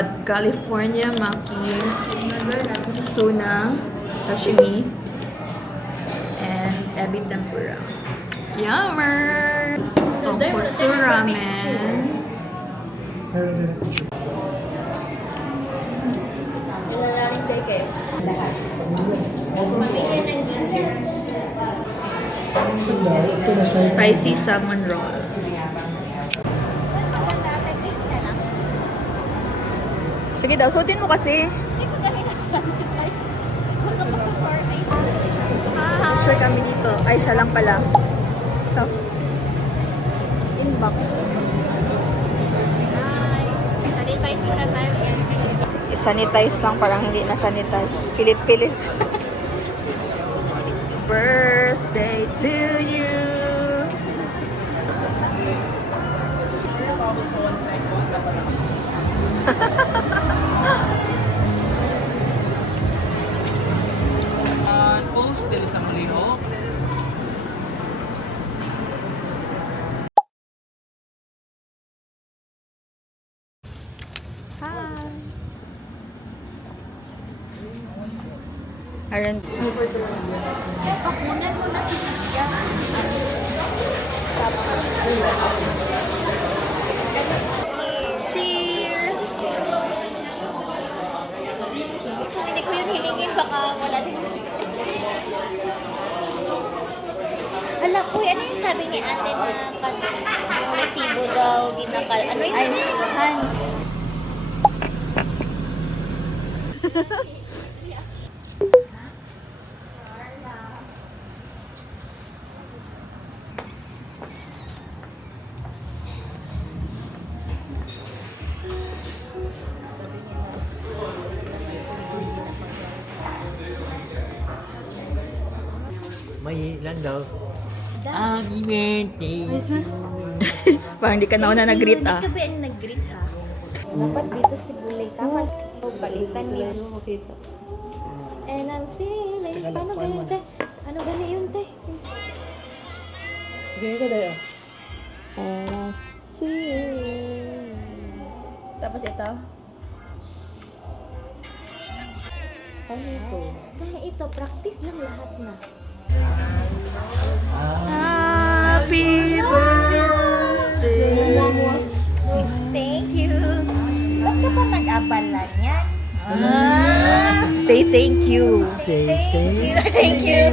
got California maki, tuna, sashimi, and ebi tempura. Yummer! Tonkotsu ramen. Ilalaring check lahat. Mamili ng ginger. Spicy salmon roll. Sige daw, suotin mo kasi. Hindi ko gano'n nag-sanitize. Magkapag-sorry. Sure kami dito. Ay, isa lang pala. Sa inbox. Hi. Sanitize muna tayo. I-sanitize lang, parang hindi na sanitize. Pilit-pilit. Birthday to you. Post del San Molino. Hi. Aran. Pakunan mo na si Tia. Cheers! Kung hindi ko yun hilingin, baka wala din. Hala, kuy, ano yung sabi ni ate na pag yung resibo daw, ginakal, ano yun? Ay, Han. May ilan daw? Happy birthday. Jesus. Parang di ka na nag-greet ah. Hindi ka ba yung nag-greet ha? Dapat dito si Bulay ka, mas palitan niya. And I'm feeling, paano ganyan te? Ano ganyan yun te? Ganyan ka tayo. Tapos ito? Ano ito? Kaya ito, practice lang lahat na. Happy birthday! Thank you! Ba't ka pa nag-abala niyan? Say thank you. Thank you! Thank you!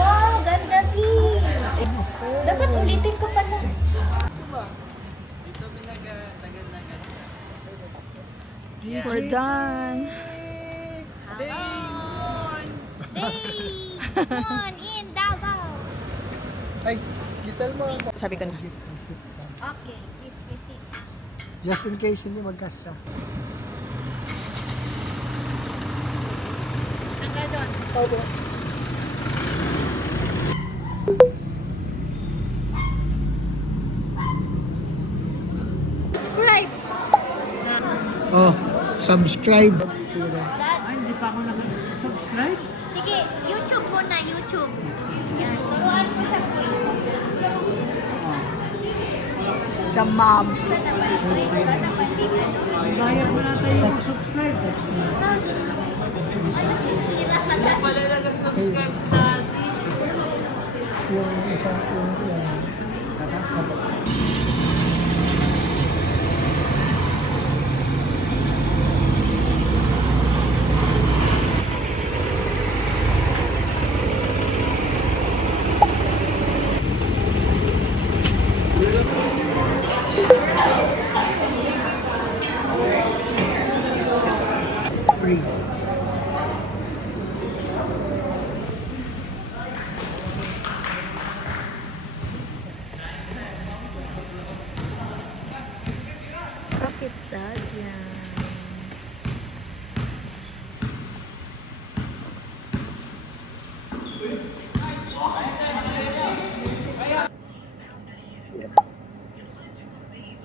Wow, ganda P! Dapat ulitin ko pa na. We're done. Hamon! Day! One in Davao! Ay, gital mo. Sabi ko na. Okay, gift receipt. Just in case hindi magkasya. Hangga doon. Opo. Subscribe! Oh, subscribe. Dad, Hindi pa ako nag-subscribe. sige, YouTube muna, YouTube. Yan, turuan mo siya po. The moms. Wala naman, di ba? Bayad mo na tayo subscribe. Ano si Kira pala? Pala nag-subscribe sa dati. Yung isa, yung yan. Free. Bakit yan?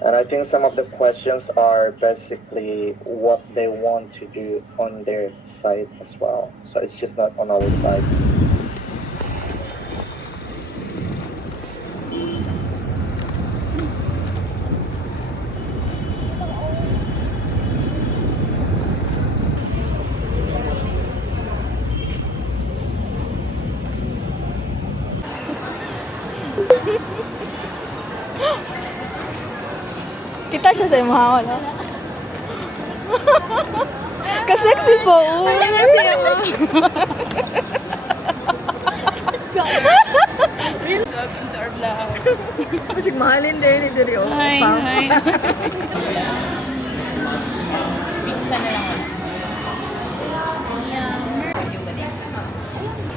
And I think some of the questions are basically what they want to do on their side as well. So it's just not on our side. sa'yo mahawa, no? Kasexy po. Uy. Kasi ako. Welcome to our vlog. Kasi mahalin din ni Diri. Oh. Hi, Pang. hi. Pizza na lang ako.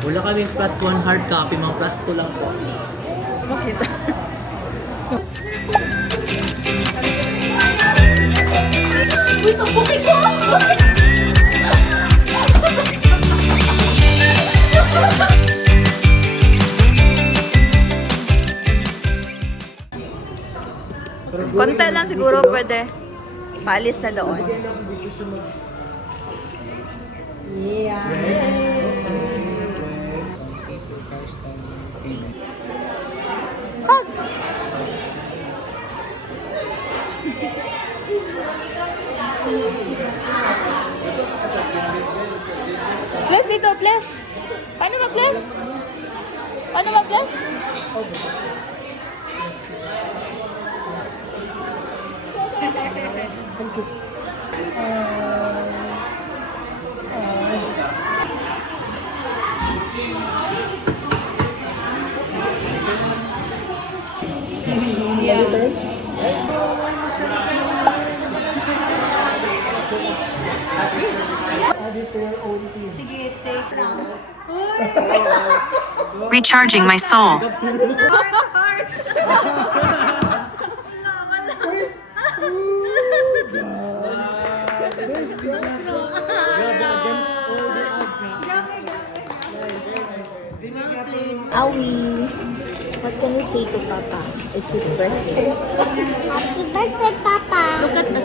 Wala kaming plus 1 hard copy, mga plus 2 lang po. Makita. Uy, tampukin ko! Konti lang siguro pwede. Paalis na doon. Hug! Bless dito, bless. Paano mag-bless? Paano mag-bless? Recharging my soul. Awi, what can you say to Papa? It's his birthday. Happy birthday, Papa. Look at the